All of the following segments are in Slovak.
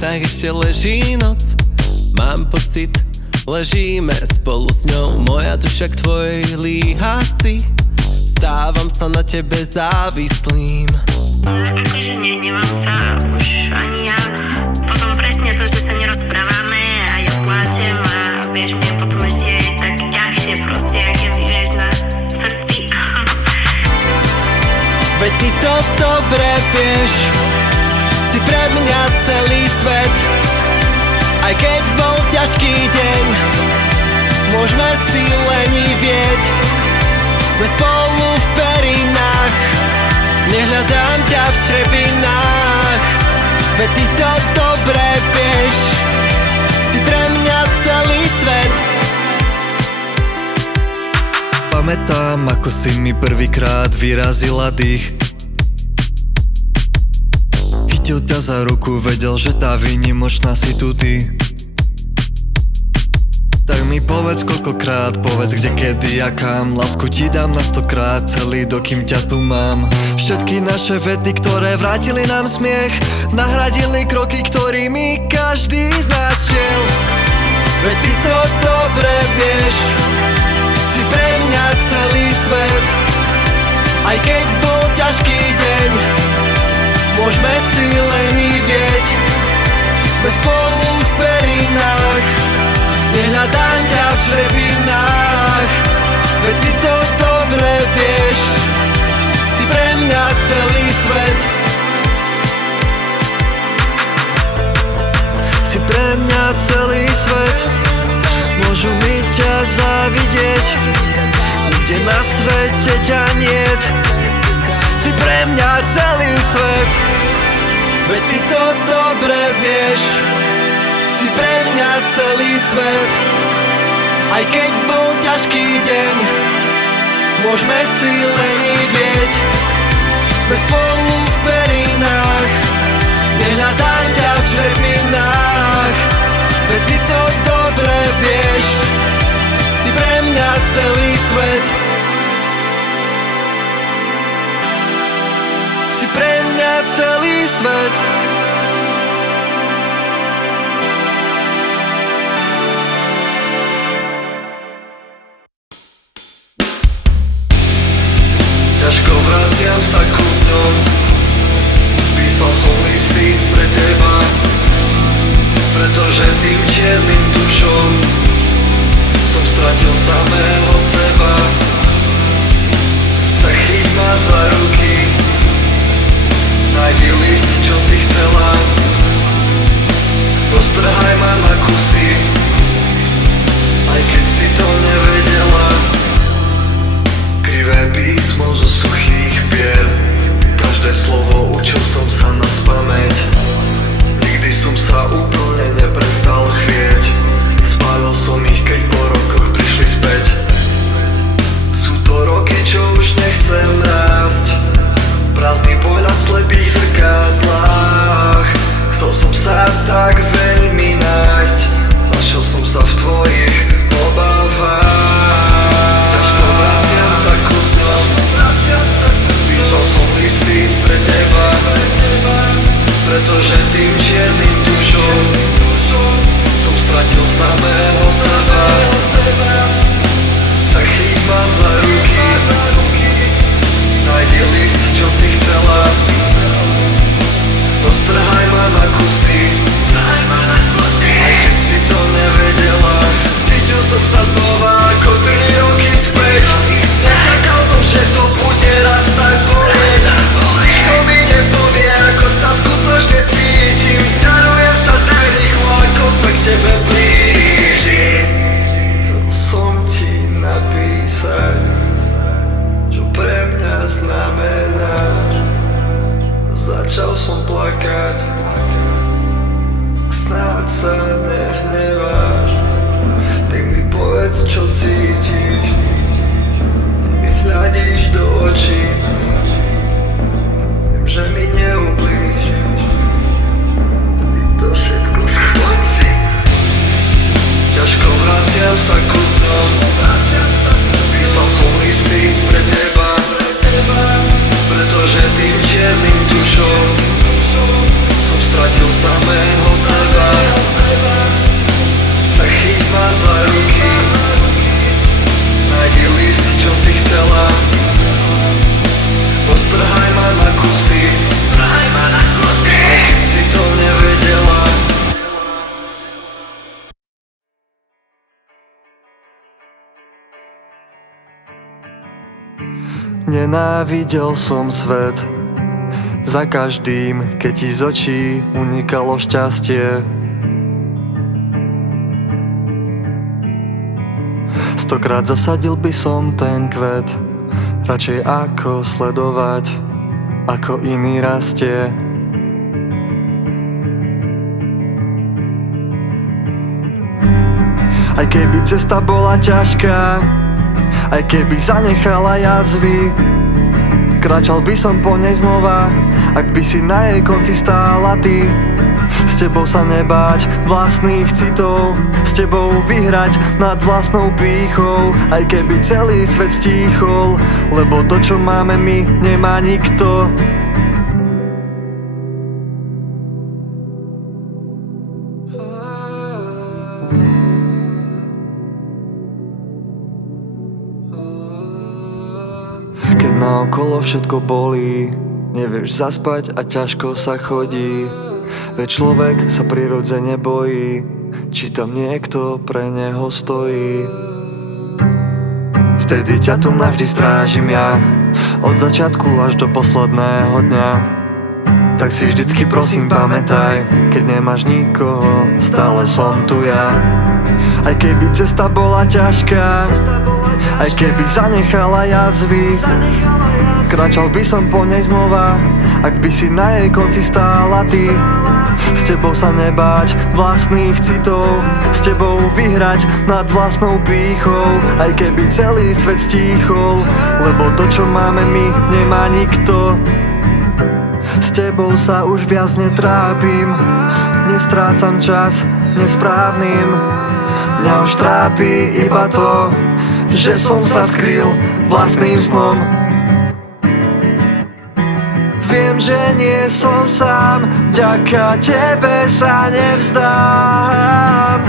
tak ešte leží noc. Mám pocit, ležíme spolu s ňou. Moja duša k tvojej líha si. Stávam sa na tebe závislým. Akože nemám sa už ani ja. Potom presne to, že sa nerozprávame a ja pláčem a vieš, mne potom ešte je tak ťažšie proste, aké mi vieš na srdci. Veď ty to dobre vieš, si pre mňa celý svet. Aj keď bol ťažký deň, môžeme si lenivieť. Sme spolu v perinách, nehľadám ťa v črepinách. Veď ty to dobre vieš, si pre mňa celý svet. Pamätám, ako si mi prvýkrát vyrazila dých. Chytil ťa za ruku, vedel, že tá výnimočná si tu ty. Tak mi povedz koľkokrát, povedz kde, kedy a kam. Lásku ti dám na 100-krát, celý dokým ťa tu mám. Všetky naše vety, ktoré vrátili nám smiech, nahradili kroky, ktorými každý z nás šiel. Veď ty to dobre vieš, si pre mňa celý svet. Aj keď bol ťažký deň, môžeme si lenivieť. Sme spolu v perinách, nehľadám ťa v črepinách. Veď ty to dobre vieš, si pre mňa celý svet. Si pre mňa celý svet. Môžu mi ťa závidieť, nikde na svete ťa niet. Si pre mňa celý svet. Veď ty to dobre vieš, si pre mňa celý svet. Aj keď bol ťažký deň, môžeme si lenivieť. Sme spolu v perinách, nehľadám ťa v črepinách. Veď ty to dobre vieš, si pre mňa celý svet. Si pre mňa celý svet. Ťažko vraciam sa ku dňom, písal som listy pre teba, pretože tým čiernym dušom som stratil samého seba. Tak chyť ma za ruky, nájdi list, čo si chcela, roztrhaj ma na kusy, aj keď si to nevedela. Krivé písmo zo suchých pier, každé slovo učil som sa na spamäť. Nikdy som sa úplne neprestal chvieť, spálil som ich, keď po rokoch prišli späť. Sú to roky, čo už nechcem rásť, prázdny pohľad v slepých zrkadlách. Chcel som sa tak veľmi nájsť, našiel som sa v tvojich obavách. Ťažko vraciam sa ku dňom, písal som listy pre teba, pretože tým čiernym dušom som stratil samého seba. Tak chyť ma za ruky, nájdi list, čo si chcela, roztrhaj ma na kusy, aj keď si to nevedela. Cítil som sa znova ako 3 roky späť, nečakal som, že to bude raz tak bolieť. Nikto mi nepovie, ako sa skutočne cítim, starujem sa tak rýchlo, ako sa k tebe blížim. Chcel som ti napísať, čo pre mňa znamenáš. Začal som plakať, snáď sa nehneváš. Tak mi povedz, čo cítiš, keď mi hľadíš do očí. Viem, že mi neublížiš, ty to všetko skončí. Ťažko vraciam sa ku dňom, písal som listy pre teba, pretože tým čiernym dušom som stratil samého seba. Nenávidel som svet, za každým, keď ti z očí unikalo šťastie. 100-krát zasadil by som ten kvet, radšej ako sledovať, ako iný rastie. Aj keby cesta bola ťažká, aj keby zanechala jazvy, kráčal by som po nej znova, ak by si na jej konci stála ty. S tebou sa nebáť vlastných citov, s tebou vyhrať nad vlastnou pýchou, aj keby celý svet stíchol, lebo to, čo máme my, nemá nikto. Keď naokolo všetko bolí, nevieš zaspať a ťažko sa chodí, veď človek sa prirodzene bojí, či tam niekto pre neho stojí. Vtedy ťa tu navždy strážim ja, od začiatku až do posledného dňa. Tak si vždycky prosím pamätaj, keď nemáš nikoho, stále som tu ja. Aj keby cesta bola ťažká, aj keby zanechala jazvy, kráčal by som po nej znova, ak by si na jej konci stála ty. S tebou sa nebáť vlastných citov, s tebou vyhrať nad vlastnou pýchou, aj keby celý svet stíchol, lebo to, čo máme my, nemá nikto. S tebou sa už viac netrápim, nestrácam čas nesprávnym. Mňa už trápi iba to, že som sa skryl vlastným snom. Viem, že nie som sám, vďaka tebe sa nevzdám.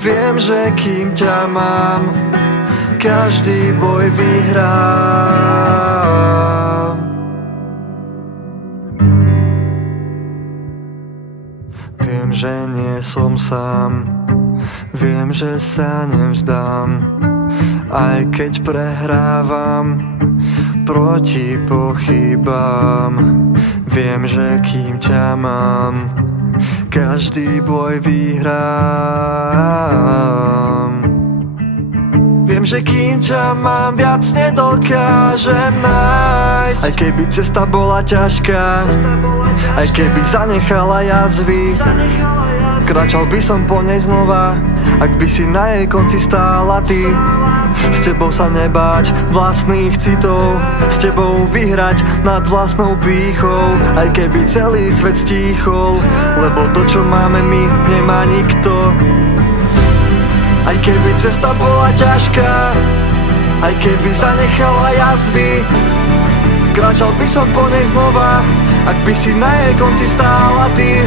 Viem, že kým ťa mám, každý boj vyhrám. Viem, že nie som sám, viem, že sa nevzdám, aj keď prehrávam proti pochybám. Viem, že kým ťa mám, každý boj vyhrám. Viem, že kým ťa mám, viac nedokážem nájsť. Aj keby cesta bola ťažká, aj keby zanechala jazvy, kráčal by som po nej znova, ak by si na jej konci stála ty. S tebou sa nebáť vlastných citov, s tebou vyhrať nad vlastnou pýchou, aj keby celý svet stíchol, lebo to, čo máme my, nemá nikto. Aj keby cesta bola ťažká, aj keby zanechala jazvy, kráčal by som po nej znova, ak by si na jej konci stála ty.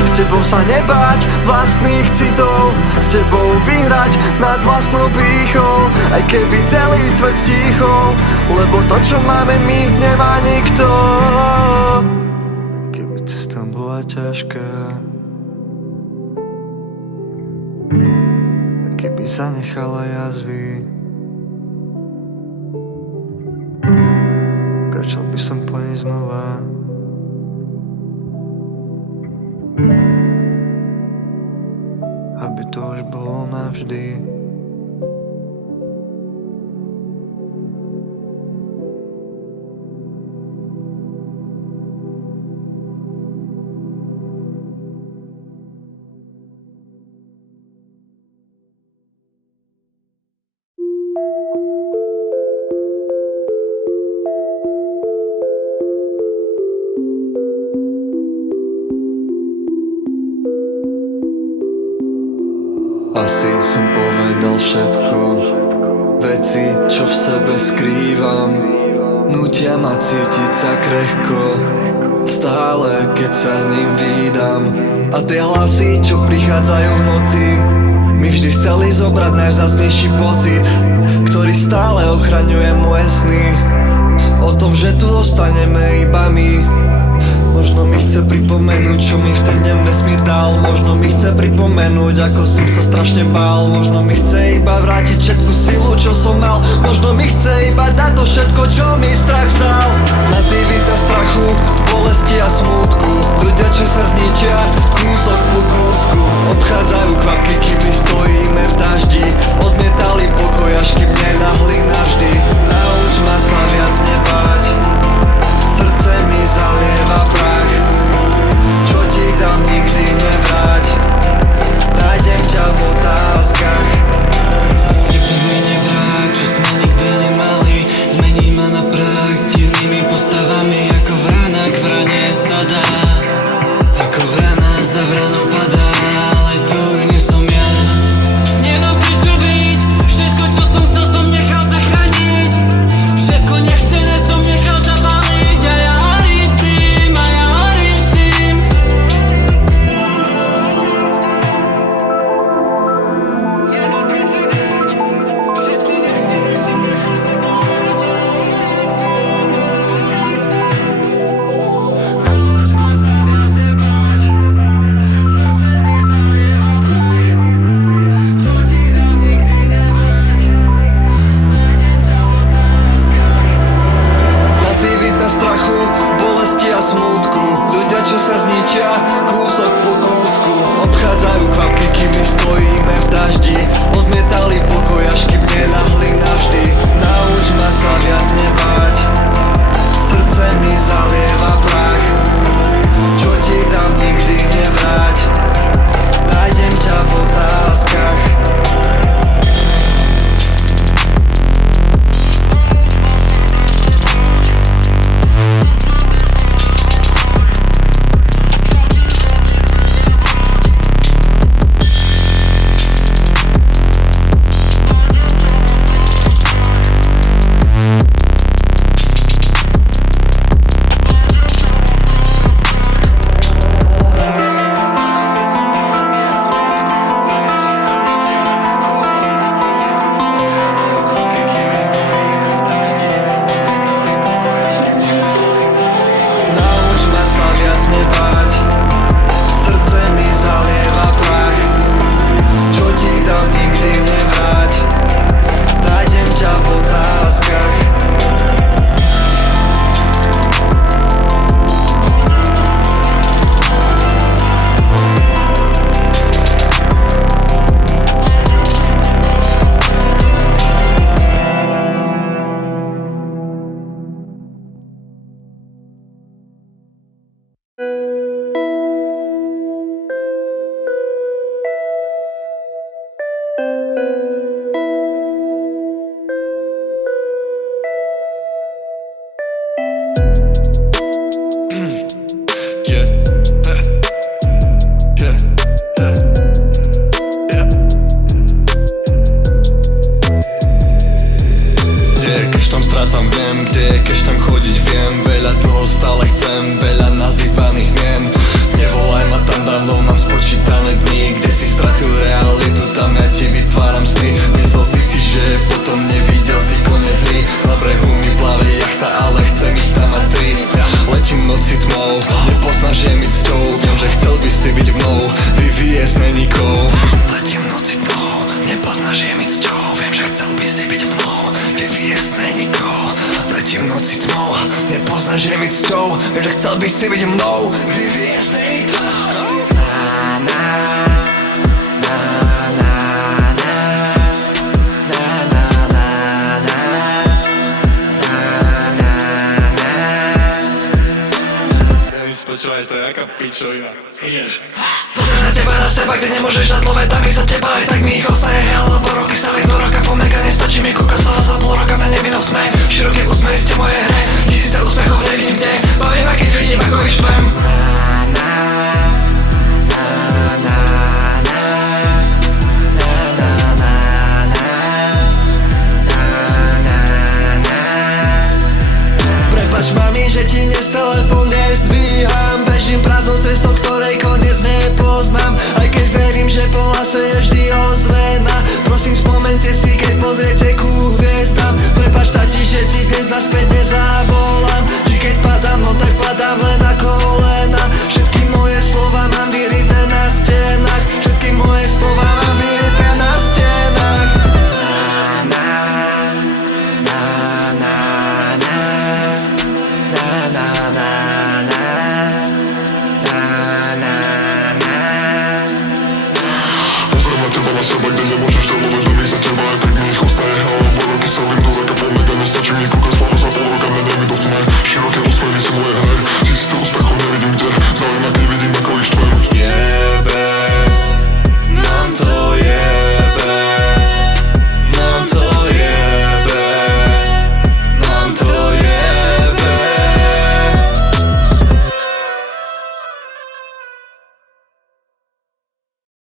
S tebou sa nebáť vlastných citov, s tebou vyhrať nad vlastnou pýchou, aj keby celý svet stíchol, lebo to, čo máme my, nemá nikto. Keby cesta bola ťažká, a keby zanechala jazvy, kráčal by som po nej znova, aby to už bolo navždy. Asi som povedal všetko, veci, čo v sebe skrývam, nutia ma cítiť sa krehko, stále keď sa s ním vídam. A tie hlasy, čo prichádzajú v noci, mi vždy chceli zobrať najvzácnejší pocit, ktorý stále ochraňuje moje sny. O tom, že tu ostaneme iba my, možno mi chce pripomenúť pripomenúť, čo mi v ten deň vesmír dal. Možno mi chce pripomenúť, ako som sa strašne bál. Možno mi chce iba vrátiť všetku silu, čo som mal. Možno mi chce iba dať to všetko, čo mi strach vzal. Nativita strachu, bolesti a smútku. Ľudia, čo sa zničia, kúsok po kúsku. Obchádzajú kvapky, kým my stojíme v daždi. Odmietali pokoj, až kým nenahli navždy. Nauč ma sa viac nebáť, srdce mi zalieva prach. Čo ti dám, nikdy nevráť, nájdem ťa v otázkach. Nikdy mi nevráť, čo sme nikdy nemali. Zmení ma na prach s divnými postavami. Ako vrana k vrane sa dá, ako vrana za vranou padá. Ale to už nie som ja. Nemám prečo byť, všetko čo som chcel som nechal zachrániť. Všetko nechcené som nechal zabaliť. A ja horím s tým, a ja horím s tým. Nemám prečo byť, všetko nechcené som nechal zabaliť. A ja horím s tým. Nauč ma sa viac nebáť, srdce mi zalieva prach. Čo ti dám, nikdy nevráť, nájdem ťa v otázkach. Nativita strachu, bolesti a smútku. Ľudia, čo sa zničia, kúsok po kúsku. Obchádzajú kvapky, kým my stojíme v daždi. Odmietali pokoj, až kým nenahli navždy. Nauč ma sa viac nebáť, srdce mi zalieva prach. Čo ti dám, nikdy nevráť, nájdem ťa v otázkach. Nauč ma sa viac nebáť, srdce mi zalieva prach. Čo ti dám, nikdy nevráť, nájdem ťa v otázkach. Yeah. Yeah. Yeah. Yeah. Kde je, keď tam strácam, viem. Kde je, keď tam chodiť, viem. Veľa toho stále chcem, veľa nazývaných mien. Nevolaj ma tam dávno, mám spočítané dní. Kde si stratil realitu, tam ja ti vytváram sny. Myslel si, že potom nevidel si koniec hry. Na brehu mi plaví jachta, ale chcem ich tam mať tri. Letím noci tmou, nepoznáš je mi cťou. Viem, že chcel by si byť mnou, vyvíje s nenikou. Letím noci tmou, nepoznáš je mi cťou. Viem, že chcel by si byť mnou, vyvíje s nenikou. Letím noci tmou, nepoznáš je mi cťou. Viem, že chcel by si byť mnou, vyvíje s nenikou. Počúvaj, to je jaká pičovina. Ideš. Pozriem na teba, na seba, kde nemôžeš dať love, dám ich za teba, aj tak mi ich ostane. Alebo roky sa len do roka pomega, nestačí mi kúka slova za pol roka, mňa nevinno v tme. Široké úsmevy ste moje hre, tisíce úsmechov nevidím kde. Bavím ma, keď vidím, ako ich štve.